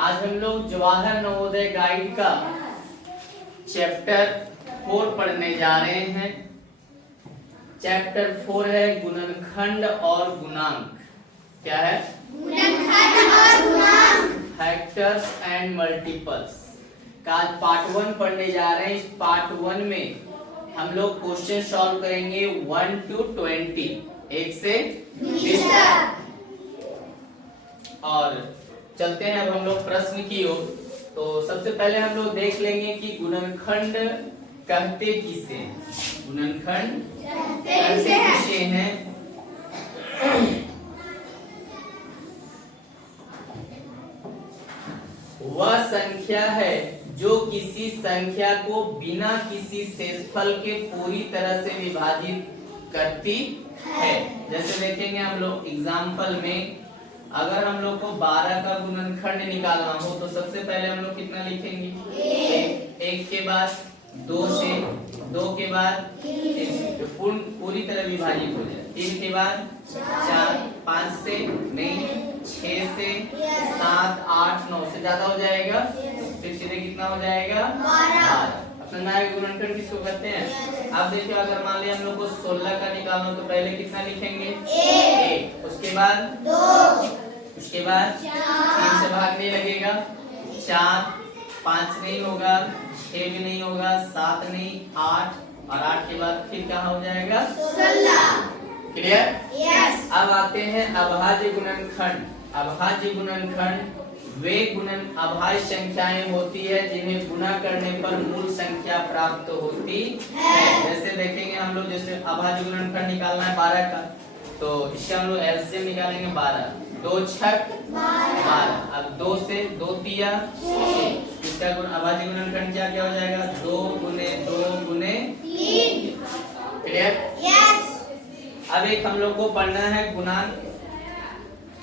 आज हम लोग जवाहर नवोदय गाइड का चैप्टर 4 पढ़ने जा रहे हैं। चैप्टर 4 है गुणनखंड और गुणांक। क्या है? गुणनखंड और गुणांक। फैक्टर्स एंड मल्टीपल्स का आज पार्ट 1 पढ़ने जा रहे हैं। इस पार्ट 1 में हम लोग क्वेश्चन सॉल्व करेंगे 1 to 20, 1 से 20 तक। और चलते हैं अब हम लोग प्रश्न की ओर। तो सबसे पहले हम लोग देख लेंगे कि गुणनखंड कहते किसे हैं। गुणनखंड कहते किसे हैं? वह संख्या है जो किसी संख्या को बिना किसी शेषफल के पूरी तरह से विभाजित करती है। जैसे देखेंगे हम लोग एग्जाम्पल में, अगर हम लोग को 12 का गुणनखंड निकालना हो तो सबसे पहले हम लोग कितना लिखेंगे? 1 के बाद 2 से, 2 के बाद 3 पूरी तरह विभाजित हो जाए, 3 के बाद 4, 5 से नहीं, 6 से, 7, 8, 9 से ज्यादा हो जाएगा, फिर सीधे कितना हो जाएगा? 12। समझ में आएगा गुणनखंड किसको कहते हैं? अब देखिए, अगर मान लिया हम लोग को 16 का निकालना तो पहले कितना लिखेंगे? 1, उसके बाद 2, उसके बाद 3 से भागने लगेगा, 4, 5 नहीं होगा, 6 भी नहीं होगा, 7 नहीं, 8, और 8 के बाद फिर क्या हो जाएगा? 16। क्लियर? यस। अब आते हैं अभाज्य गुणनखंड। अभाज्य गुणनखंड वे अभाज्य संख्याएं होती है जिन्हें गुणा करने पर मूल संख्या प्राप्त होती है। जैसे देखेंगे हम लोग, जैसे अभाज्य गुणनखंड निकालना है 12 का, तो इससे हम लोग एलसीएम निकालेंगे 12, 2 छक 12। अब 2 से 2 तिया 6, इसका अभाज्य गुणनखंड क्या क्या हो जाएगा? 2 गुने 2 गुने 3। क्लियर? यस। अब एक हम लोग को पढ़ना है गुणांक।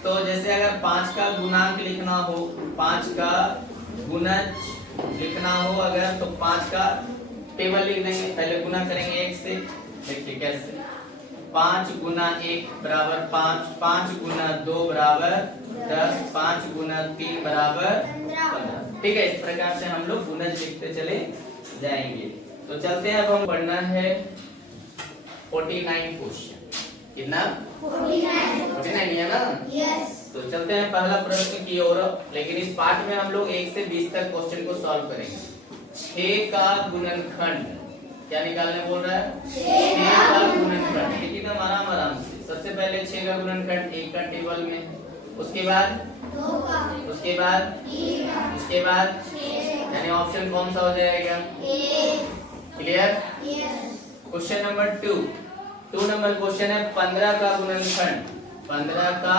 तो जैसे अगर 5 का गुणांक लिखना हो, 5 का गुणज लिखना हो अगर, तो 5 का टेबल लिख देंगे। पहले गुना करेंगे 1 से। देखिए कैसे, 5 गुना 1 बराबर 5, 5 गुना 2 बराबर 10, 5 गुना 3 बराबर 15। ठीक है, इस प्रकार से हम लोग गुणज लिखते चले जाएंगे। तो चलते हैं, अब हम पढ़ना है 49 क्वेश्चन। कितना? 49 है ना? यस। तो चलते हैं पहला प्रश्न की ओर। लेकिन इस पार्ट में हम लोग 1 से 20 तक क्वेश्चन को सॉल्व करेंगे। 6 का गुणनखंड क्या निकालने बोल रहा है? 6 का गुणनखंड। देखिए एकदम आराम से। सबसे पहले 6 का गुणनखंड 1 का टेबल में, उसके बाद 2 का, उसके बाद 3 का, उसके बाद 6, यानी ऑप्शन कौन सा हो जाएगा? A। Clear? Yes. Question number 2 number question है 15 का गुणनखंड। 15 का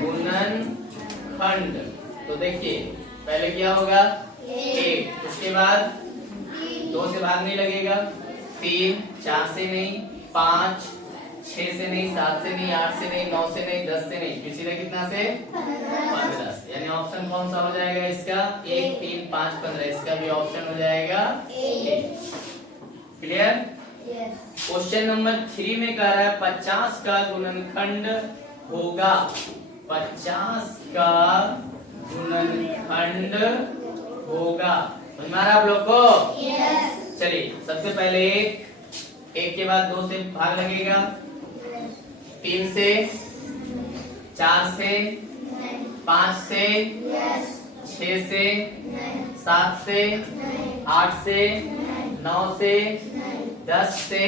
गुणनखंड। तो देखिए पहले क्या होगा? 1, उसके बाद 2 से भागने लगेगा, 3, 4 से नहीं, 5, 6 से नहीं, 7 से नहीं, 8 से नहीं, 9 से नहीं, 10 से नहीं, फिर सीधे कितना से? 15 से। यानी ऑप्शन कौन सा हो जाएगा इसका? 1, 3, 5, 15। इसका भी ऑप्शन हो जाएगा A। क्लियर? क्वेश्चन नंबर 3 में कह रहा है 50 का गुणनखंड होगा। 50 का गुणनखंड होगा। समझ में आ रहा है आप लोग को? यस। चलिए सबसे पहले 1 के बाद 2 से भाग लगेगा, 3 से, 4 से, 5 से, 6 से, 7 से, 8 से, 9 से, 10 से,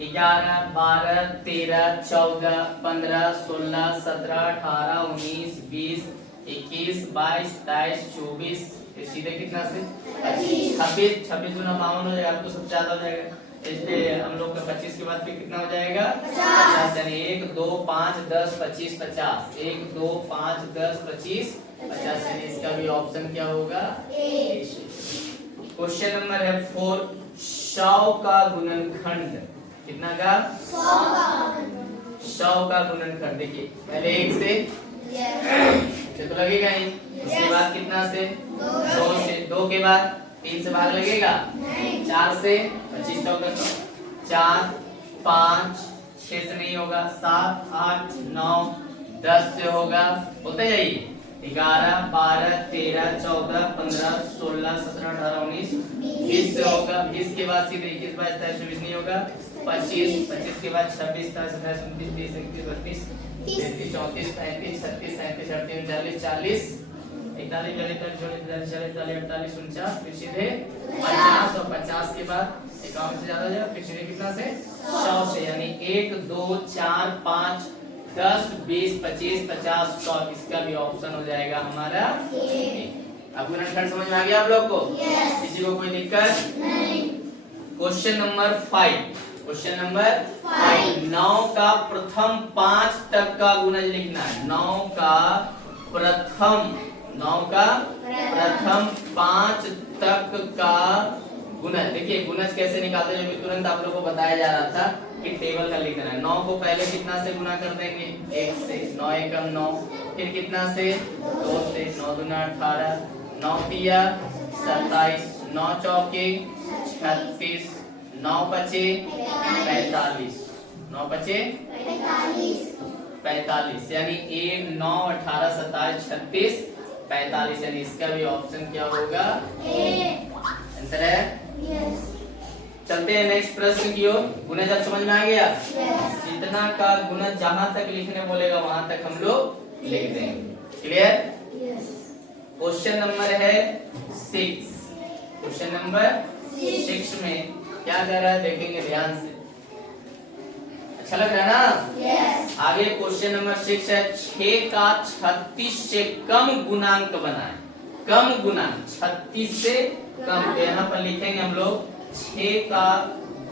11, 12, 13, 14, 15, 16, 17, 18, 19, 20, 21, 22, 23, 24, सीधे कितना से? 26। 26 गुना 52 हो जाएगा, आपको सबसे ज्यादा हो जाएगा। इसलिए हम लोग का 25 के बाद फिर कितना हो जाएगा? 50। यानी 1, 2, 5, 10, 25, 50। 1, 2, 5, 10, 25, 50। यानी इसका भी ऑप्शन क्या होगा? A। क्वेश्चन नंबर है 4 100 का गुणनखंड। कितना का? 100 का गुणनखंड। देखिए पहले 1 से तो लगेगा ही, उसके बाद कितना से? 2 से, 2 के बाद 3 से भाग लगेगा, 4 से, 25 14, 4, 5, 6 से नहीं होगा, 7, 8, 9, 10 से होगा, होते जाइए, 11, 12, 13, 14, 15, 16, 17, 18, 19, 20 से होगा। 20 के बाद सीधे 21, 22, 23, 24 नहीं होगा। 25, 25 के बाद 26, 27, 28, 29, 30, 31, 32, 33, 34, 35, 36, 37, 38, 39, 40, 41, 42, 43, 44, 45, 46, 48, 49, फिर सीधे 50 और 50 के बाद 51 से ज्यादा जाएगा, फिर सीधे कितना से 100 से, यानी 1, 2, 4, 5, 10, 20, 25, 50, 100। इसका भी ऑप्शन हो जाएगा हमारा ए। अब गुणनखंड समझ में आ गया आप लोग को? किसी को कोई दिक्कत नहीं? Question number 5। क्वेश्चन नंबर 5, 9 का प्रथम 5 तक का गुणज लिखना है। 9 का प्रथम 5 तक का गुणज। देखिए गुणज कैसे निकालते हैं, जो तुरंत आप लोगों को बताया जा रहा था कि टेबल का लिखना है। 9 को पहले कितना से गुणा कर देंगे? 1 से। 9 एकम 9, फिर कितना से? 2 से। 9 दूना 18, 9 तिया 27, 9 चौके 36, 9 पचे 45, 9 पचे 45, यानी 1, 9, 18, 27, 36, 45, यानी इसका भी ऑप्शन क्या होगा? आंसर है। चलते हैं नेक्स्ट प्रश्न की ओर। गुणज अब समझ में आ गया? जितना का गुणज जहां तक लिखने बोलेगा वहां तक हम लोग लिख देंगे। क्लियर? क्वेश्चन नंबर है 6। क्वेश्चन नंबर 6 में क्या कर रहा है देखेंगे ध्यान से। अच्छा लग रहा है ना? आगे क्वेश्चन नंबर 6 है, 6 का 36 से कम गुणांक बनाए। कम गुणांक 36 से कम, तो यहाँ पर लिखेंगे हम लोग 6 का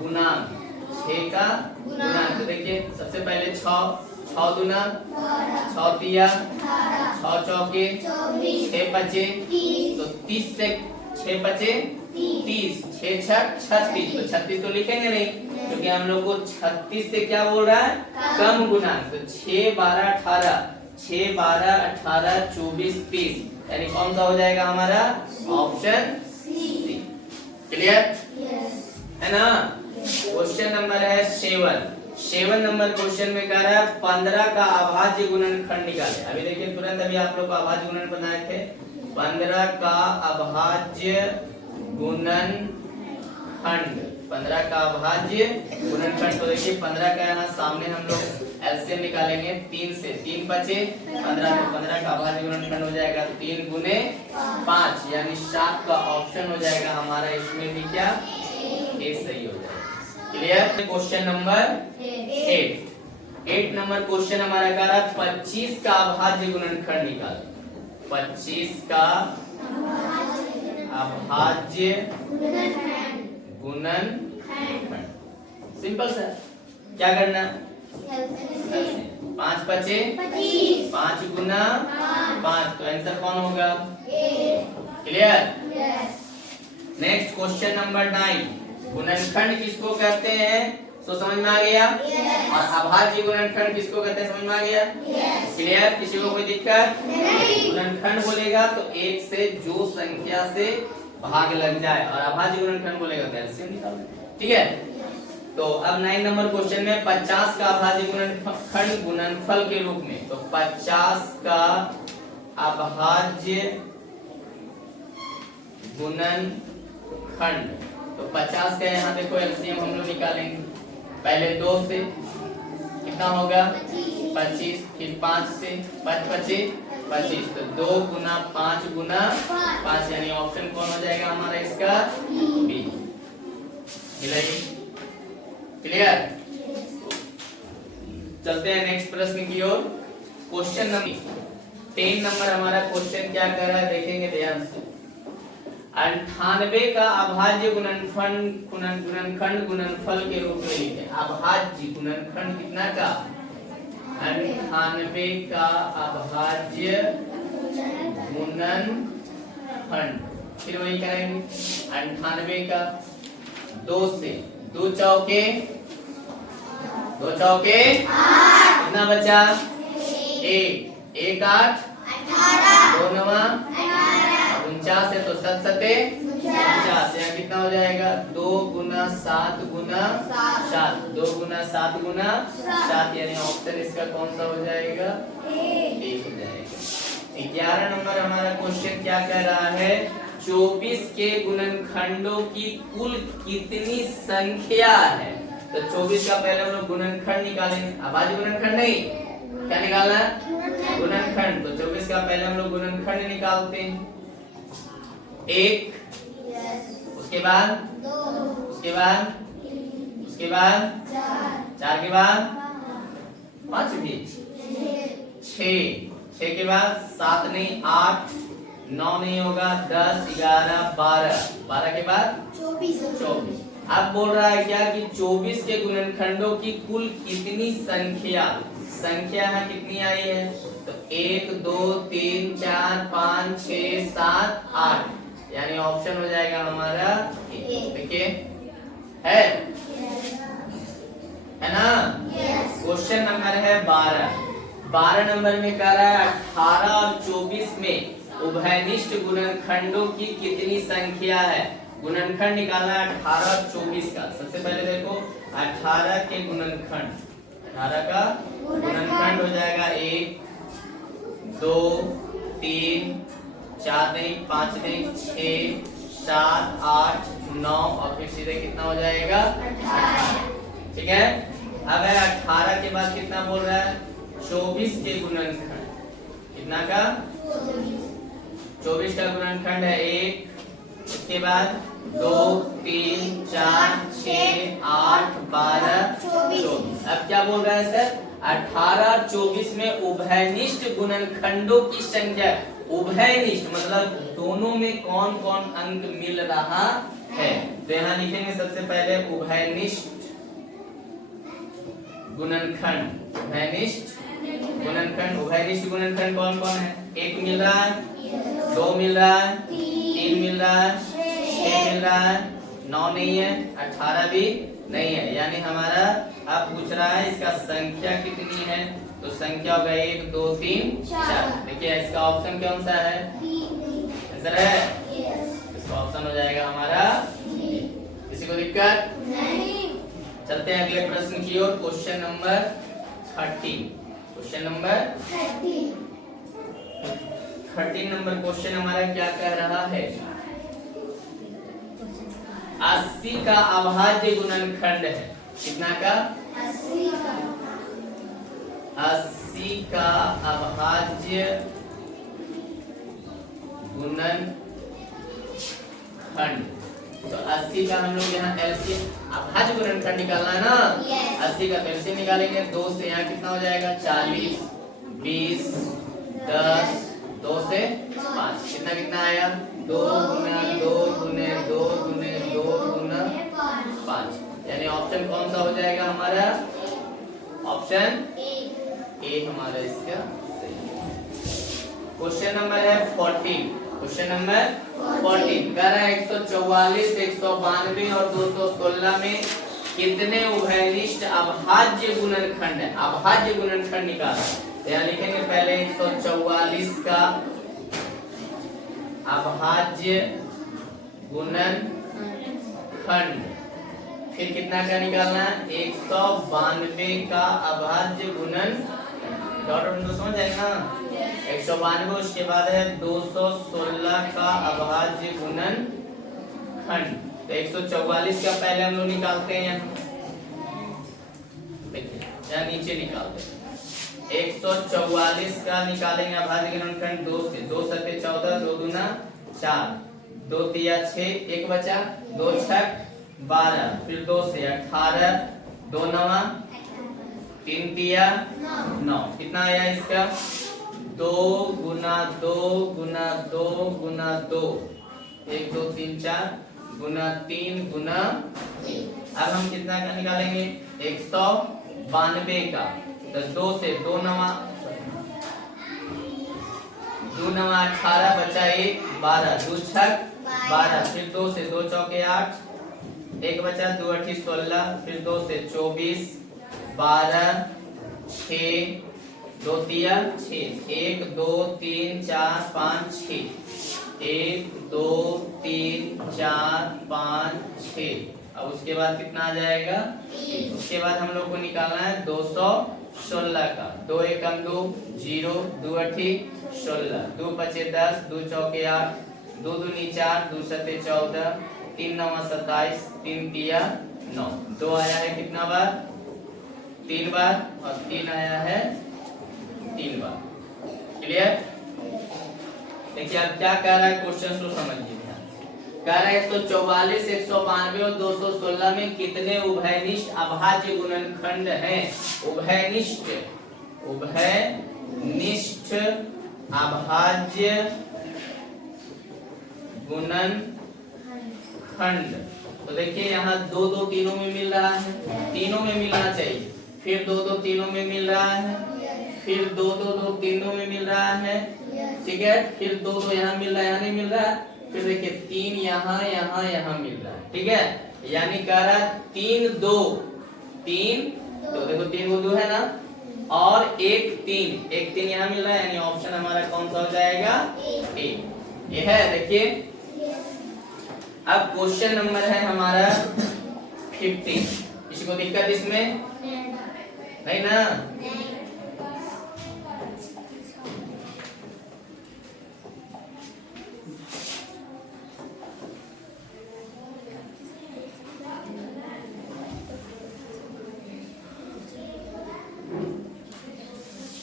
गुणांक। 6 का गुणांक, तो देखिए सबसे पहले 6 दूना 6 तिया 6 चौके 6 पचे, तो 30 से 6 पचे 30, 6 छक 36, तो 36 तो लिखेंगे नहीं क्योंकि हम लोग को 36 से क्या बोल रहा है? कम गुणांक। तो 6, 12, 18, 6, 12, 18, 24, 30, यानी कौन सा हो जाएगा हमारा? Option C. क्लियर है ना? क्वेश्चन नंबर है 7 नंबर क्वेश्चन में कह रहा है 15 का अभाज्य गुणनखंड निकाले। अभी देखिए तुरंत अभी आप लोग को अभाज्य गुणन बनाए थे। 15 का अभाज्य गुणनखंड, 15 का अभाज्य गुणनखंड। तो देखिए 15 का यहाँ सामने हम लोग एलसीएम निकालेंगे। 3 से 3 बचे 15, तो 15 का अभाज्य गुणनखंड हो जाएगा 3 गुने 5, यानी 7 का ऑप्शन हो जाएगा हमारा। इसमें भी क्या ए सही हो जाएगा। Clear? Question number 8 number question हमारा कह रहा है 25 का अभाज्य गुणनखंड निकाल। 25 का अभाज्य गुणनखंड, सिंपल सर। क्या करना? 5 बचे 5 गुना 5, तो आंसर कौन होगा? क्लियर? नेक्स्ट क्वेश्चन नंबर 9, गुणनखंड किसको कहते हैं? तो समझ में आ गया? और अभाज्य गुणनखंड किसको कहते हैं? समझ में आ गया? क्लियर? किसी को कोई दिक्कत नहीं? गुणनखंड बोलेगा तो एक से जो संख्या से भाग लग जाए, और अभाज्य गुणनखंड बोलेगा तो एलसीएम निकालना। ठीक है? तो अब 9 नंबर क्वेश्चन में 50 का अभाज्य गुणनखंड गुणनफल के रूप में, तो 50 का अभाज्य गुणनखंड, तो 50 का यहाँ देखो एलसीएम हम लोग निकालेंगे। पहले 2 से कितना होगा? 25, फिर 5 से 5 बचे 25, तो 2 गुना 5 गुना 5, यानी ऑप्शन कौन हो जाएगा हमारा इसका? बी। क्लियर? चलते हैं नेक्स्ट प्रश्न की ओर। क्वेश्चन नंबर 10 नंबर हमारा क्वेश्चन क्या कर रहा है देखेंगे ध्यान से। 98 का अभाज्य गुणनखंड गुणनफल के रूप में लिखे। अभाज्य गुणनखंड कितना का? 98 का अभाज्य गुणनखंड। फिर वही करेंगे 98 का 2 से 2 चौके कितना बचा? 1 1 8 2 9 49 है, तो 7 7 49, यहाँ कितना हो जाएगा? 2 गुना 7 गुना 7, 2 गुना 7 गुना 7, यानी ऑप्शन इसका कौन सा हो जाएगा? ए हो जाएगा। 11 नंबर हमारा क्वेश्चन क्या कह रहा है, 24 के गुणनखंडों की कुल कितनी संख्या है। तो 24 का पहले हम लोग गुणनखंड निकालेंगे, अभाज्य गुणनखंड नहीं, क्या निकालना है, गुणनखंड। तो 24 का पहले हम लोग गुणनखंड निकालते हैं, 1, उसके बाद 2, उसके बाद उसके बाद 4 के बाद 5 भी 6 के बाद 7 नहीं 8, 9 नहीं होगा 10 11 12 के बाद 24। अब बोल रहा है क्या कि 24 के गुणनखंडों की कुल कितनी संख्या है कितनी आई है। तो 1 2 3 4 5 6 7 8, यानी ऑप्शन हो जाएगा हमारा देखिए है ना। क्वेश्चन नंबर है 12 नंबर में कह रहा है 18 और 24 में उभयनिष्ठ गुणनखंडों की कितनी संख्या है। गुणनखंड निकालना है 18 और 24 का। सबसे पहले देखो 18 के गुणनखंड, 18 का गुणनखंड हो जाएगा 1 2 3 4 नहीं 5 नहीं 6 7 8 9 और फिर सीधे कितना हो जाएगा 18। ठीक है। अब है 18 के बाद कितना बोल रहा है 24 के गुणनखंड, कितना का 24 का गुणनखंड है 1, उसके बाद 2 3 4 6 8 12 24। अब क्या बोल रहा है सर 18 और 24 में उभयनिष्ठ गुणनखंडों की संख्या। उभयनिष्ठ मतलब दोनों में कौन कौन अंक मिल रहा है। तो यहाँ लिखेंगे सबसे पहले उभयनिष्ठ गुणनखंड, उभयनिष्ठ गुणनखंड। उभयनिष्ठ गुणनखंड कौन कौन है, 1 मिल रहा है, 2 मिल रहा है, 3 मिल रहा है, 6 मिल रहा है, 9 नहीं है, 18 भी नहीं है। यानी हमारा आप पूछ रहा है इसका संख्या कितनी है। तो संख्या होगा 1 2 3 4। देखिए इसका ऑप्शन कौन सा है, आंसर है इसका ऑप्शन हो जाएगा हमारा। किसी को दिक्कत नहीं। चलते हैं अगले प्रश्न की ओर। Question number 13। Question number 13 number question हमारा क्या कह रहा है, 80 का अभाज्य गुणनखंड है। कितना का 80 का अभाज्य गुणनखंड। तो 80 का हम लोग यहाँ एलसीएम अभाज्य गुणनखंड निकालना है ना। 80 का एलसीएम निकालेंगे 2 से यहाँ कितना हो जाएगा 40 20 10 2 से 5 कितना कितना आया 2 गुना 2 गुने 2 गुने 2 गुना 5। यानी ऑप्शन कौन सा हो जाएगा हमारा, ऑप्शन ए हमारा इसका सही। क्वेश्चन नंबर है 14। क्वेश्चन नंबर 14 कह रहा है 144 192 और 216 में कितने उभयनिष्ठ अभाज्य गुणनखंड है। अभाज्य गुणनखंड निकाला। यहाँ लिखेंगे पहले 144 का अभाज्य गुणनखंड, फिर कितना का निकालना है 192 का अभाज्य गुणनखंड। डॉट समझ आएगा ना। 192 उसके बाद है 216 का अभाज्य गुणनखंड। तो 144 का पहले हम लोग निकालते हैं यहाँ नीचे निकालते हैं। 144 का निकालेंगे अभाज्य गुणनखंड 2 से। 2 सत्ते 14 2 दूना 4 2 तिया 6 1 बचा 2 छक 12 फिर 2 से 18 2 नवा 3 तिया 9। कितना आया इसका 2 गुना 2 गुना 2 गुना 2 1 2 3 4 गुना 3 गुना 3। अब हम कितना का निकालेंगे 192 का। तो 2 से 2 नवा 2 नवा 18 बचा 1 12 2 छक 12 फिर 2 से 2 चौके 8 1 बचा 2 8 16 फिर 2 से 24 12 6 2 तिया 6 1 2 3 4 5 6 1 2 3 4 5 6। अब उसके बाद कितना आ जाएगा, उसके बाद हम लोग को निकालना है 216 का। 2 1 2 0 2 8 16, 2 पचे 10, 2 चौके 8, 2 दूनी 4, 2 सते 14, 3 नवा 27, 3 तिया 9। 2 आया है कितना बार? 3 बार, और 3 आया है 3 बार। क्लियर? देखिए अब क्या कह रहा है क्वेश्चन को समझिए। कह रहा है 144, 192 और 216 में कितने उभयनिष्ठ अभाज्य गुणनखंड हैं? उभयनिष्ठ अभाज्य गुणनखंड। तो देखिए यहाँ 2 2 तीनों में मिल रहा है, तीनों में मिलना चाहिए, फिर 2 2 तीनों में मिल रहा है, फिर 2 2 2 तीनों में मिल रहा है, ठीक है, फिर 2 2 यहाँ मिल रहा है, यहाँ नहीं मिल रहा है, फिर देखिए 3 यहाँ यहाँ यहाँ मिल रहा है, ठीक है, यानी कह रहा है 3 2 3, तो देखो 3 को 2 है ना, और 1 3 यहाँ मिल रहा है, यानी ऑप्शन हमारा कौन सा हो जाएगा? ए। ये है। देखिए अब क्वेश्चन नंबर है हमारा 15। किसी को दिक्कत इसमें? नहीं ना?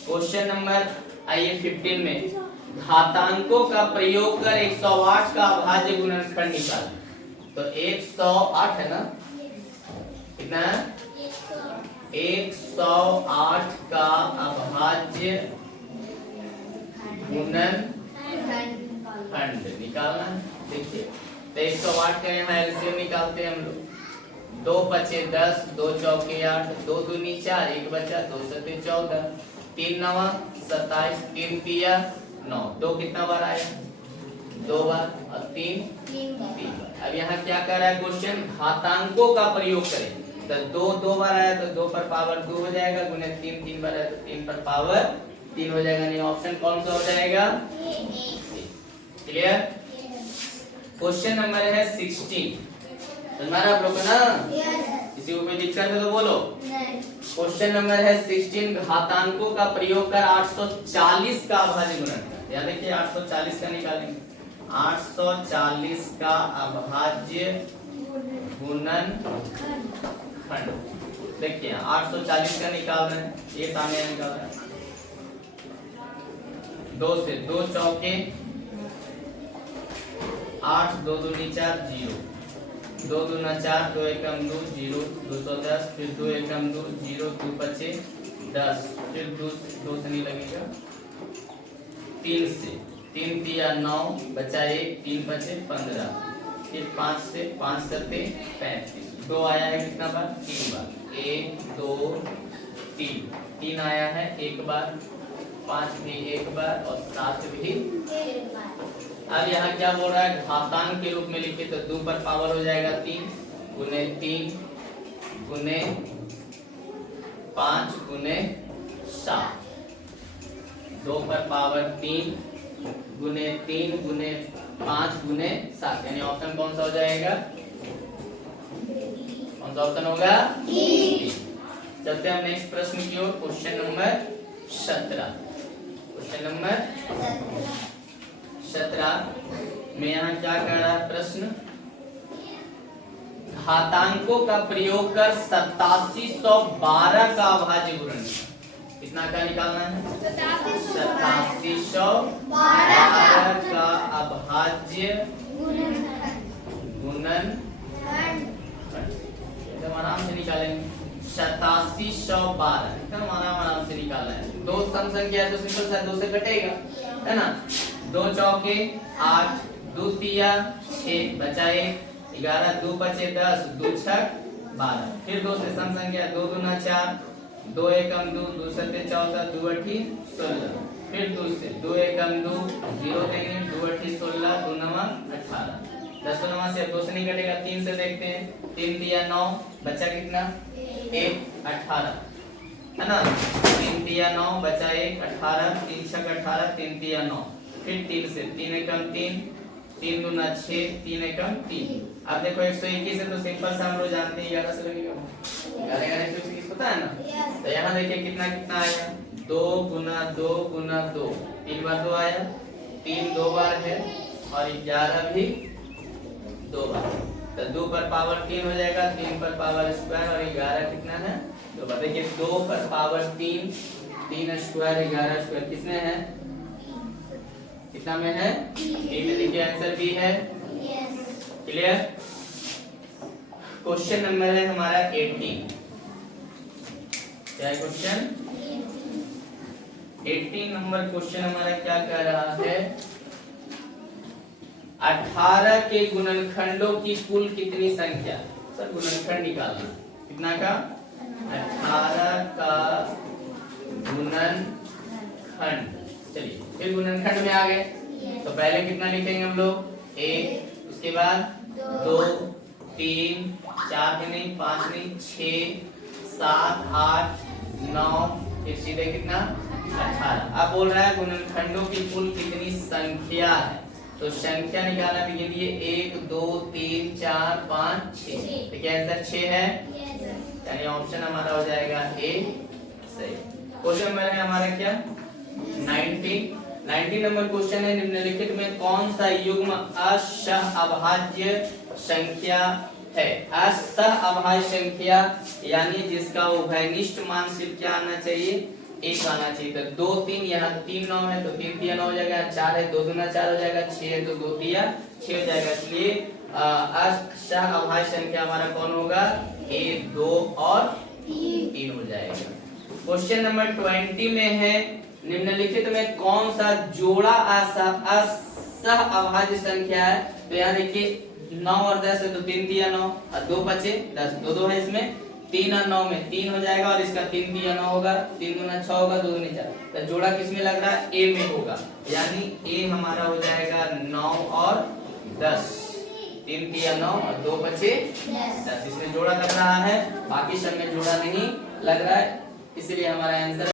क्वेश्चन नंबर आइए 15 में घातांकों का प्रयोग कर 108 का अभाज्य गुणनखंड निकालें। तो 108 है ना, कितना है? 108 का अभाज्य गुणनखंड निकालना है। देखिए तो 108 का यहाँ एलसीएम निकालते हैं हम लोग। 2 पचे 10, 2 चौके 8, 2 दूनी 4, 1 बचा, 2 सते 14, 3 नवा 27, 3 तिया 9। 2 कितना बार आया? 2 बार, और 3 बार। अब यहाँ क्या कर रहा है क्वेश्चन? घातांकों का प्रयोग करें। तो 2 बार आया तो 2 पर पावर 2 हो जाएगा, गुने 3 बार आया तो 3 पर पावर 3 हो जाएगा, नहीं ऑप्शन कौन सा हो जाएगा? क्लियर? क्वेश्चन नंबर है 16। तुम्हारा आप लोग ना, किसी को कोई दिक्कत है तो बोलो। क्वेश्चन नंबर है 16, घातांकों का प्रयोग कर 840 का अभाज्य गुणनखंड। याद देखिए 840 का निकालेंगे, 840 का अभाज्य गुणनखंड। देखिए 840 का निकाल रहे हैं, ये सामने निकाल रहे हैं। 2 से 2 चौके 8, 2 दूनी 4, 0, 2 दूना 4, 2 एकम 2, 0, 210, फिर 2 एकम 2, 0, 2 पचे 10, फिर 2 से नहीं लगेगा, 3 से 3 तिया 9, बचा 1, 3 पचे 15, फिर 5 से 5 सते 35। 2 आया है कितना बार? 3 बार। 1 2 3 आया है 1 बार, 5 भी 1 बार, और 7 भी 1 बार। अब यहाँ क्या बोल रहा है? घातांक के रूप में लिखे तो 2 पर पावर हो जाएगा 3, गुने 3 गुने 5 गुने 7। 2 पर पावर 3 गुने 3 गुने 5 गुने 7, यानी ऑप्शन कौन सा हो जाएगा? कौन सा ऑप्शन होगा? चलते हम नेक्स्ट प्रश्न की ओर। Question number 17। क्वेश्चन नंबर 17 में यहाँ क्या कर रहा है प्रश्न? घातांकों का प्रयोग कर 8712 का अभाज्य गुणनखंड। कितना का निकालना है? 8712 का अभाज्य गुणनखंड। एकदम आराम से निकालेंगे। 8712 एकदम आराम से निकालना है। 2 सम संख्या है तो सिंपल सा 2 से कटेगा, है ना। 2 चौके 8, 2 तिया 6, बचा 1, 11, 2 पचे 10, 2 छक 12, फिर 2 से सम संख्या 2 दूना 4, 2 एकम 2, 2 सते 14, 2 अठी 16, फिर 2 से 2 एकम 2, 0 देंगे, 2 अठी 16, 2 नवा 18, 10 नवा से 2 से नहीं कटेगा, 3 से देखते हैं, 3 तिया 9, बचा कितना? 1 18, है ना। 3 तिया 9, बचा 1 18, 3 छक 18, 3 तिया 9, फिर 3 से 3 एकम 3, 3 दूना 6, 3 एकम 3। अब देखो 121 है तो सिंपल सा हम लोग जानते हैं 11 से लगेगा, 11 121 पता है ना। तो यहाँ देखिए कितना कितना आएगा? 2 गुना 2 गुना 2, 3 बार 2 आया, 3 2 बार है और 11 भी 2 बार। तो 2 पर पावर 3 हो जाएगा, 3 पर पावर स्क्वायर और 11 कितना है 2 बार। देखिए 2 पर पावर 3, 3 स्क्वायर 11 स्क्वायर किसमें है, कितना में है 3 में। देखिए आंसर बी है। क्लियर। क्वेश्चन नंबर है हमारा 18। क्या है क्वेश्चन 18 नंबर क्वेश्चन हमारा क्या कह रहा है, 18 के गुणनखंडों की कुल कितनी संख्या। सर गुणनखंड निकालना, कितना का 18 का गुणनखंड। चलिए फिर गुणनखंड में आ गए तो पहले कितना लिखेंगे हम लोग 1, उसके बाद 2 3 4 भी नहीं, 5 नहीं, 6 7 8 9, फिर सीधे कितना 18। अब बोल रहा है गुणनखंडों की कुल कितनी संख्या है। तो संख्या निकालना के लिए 1 2 3 4 5 6। देखिए आंसर 6 है, यानी ऑप्शन हमारा हो जाएगा ए सही। क्वेश्चन नंबर है हमारा क्या 19 नंबर क्वेश्चन है, निम्नलिखित में कौन सा युग्म असहअभाज्य संख्या है। असहअभाज्य संख्या यानी जिसका उभयनिष्ठ मान सिर्फ क्या आना चाहिए 1 आना चाहिए। तो 2 3 यहाँ 3 9 है तो 3 3 9 हो जाएगा, 4 है 2 दूना 4 हो जाएगा, 6 है तो 2 3 6 हो जाएगा। इसलिए असहअभाज्य संख्या हमारा कौन होगा 1 2 और 3 हो जाएगा। क्वेश्चन नंबर 20 में है, निम्नलिखित में कौन सा जोड़ा असहअभाज्य संख्या है। तो यहाँ देखिए 9 और 10 है तो 3 3 9 और 2 बचे 10, 2 2 है इसमें, 3 और 9 में 3 हो जाएगा और इसका 3 3 9 होगा, 3 दूना 6 होगा, 2 दूनी 4। तो जोड़ा किसमें लग रहा है ए में होगा, यानी ए हमारा हो जाएगा 9 और 10, 3 3 9 और 2 बचे 10। इसमें जोड़ा लग रहा है, बाकी सब में जोड़ा नहीं लग रहा है, इसलिए हमारा आंसर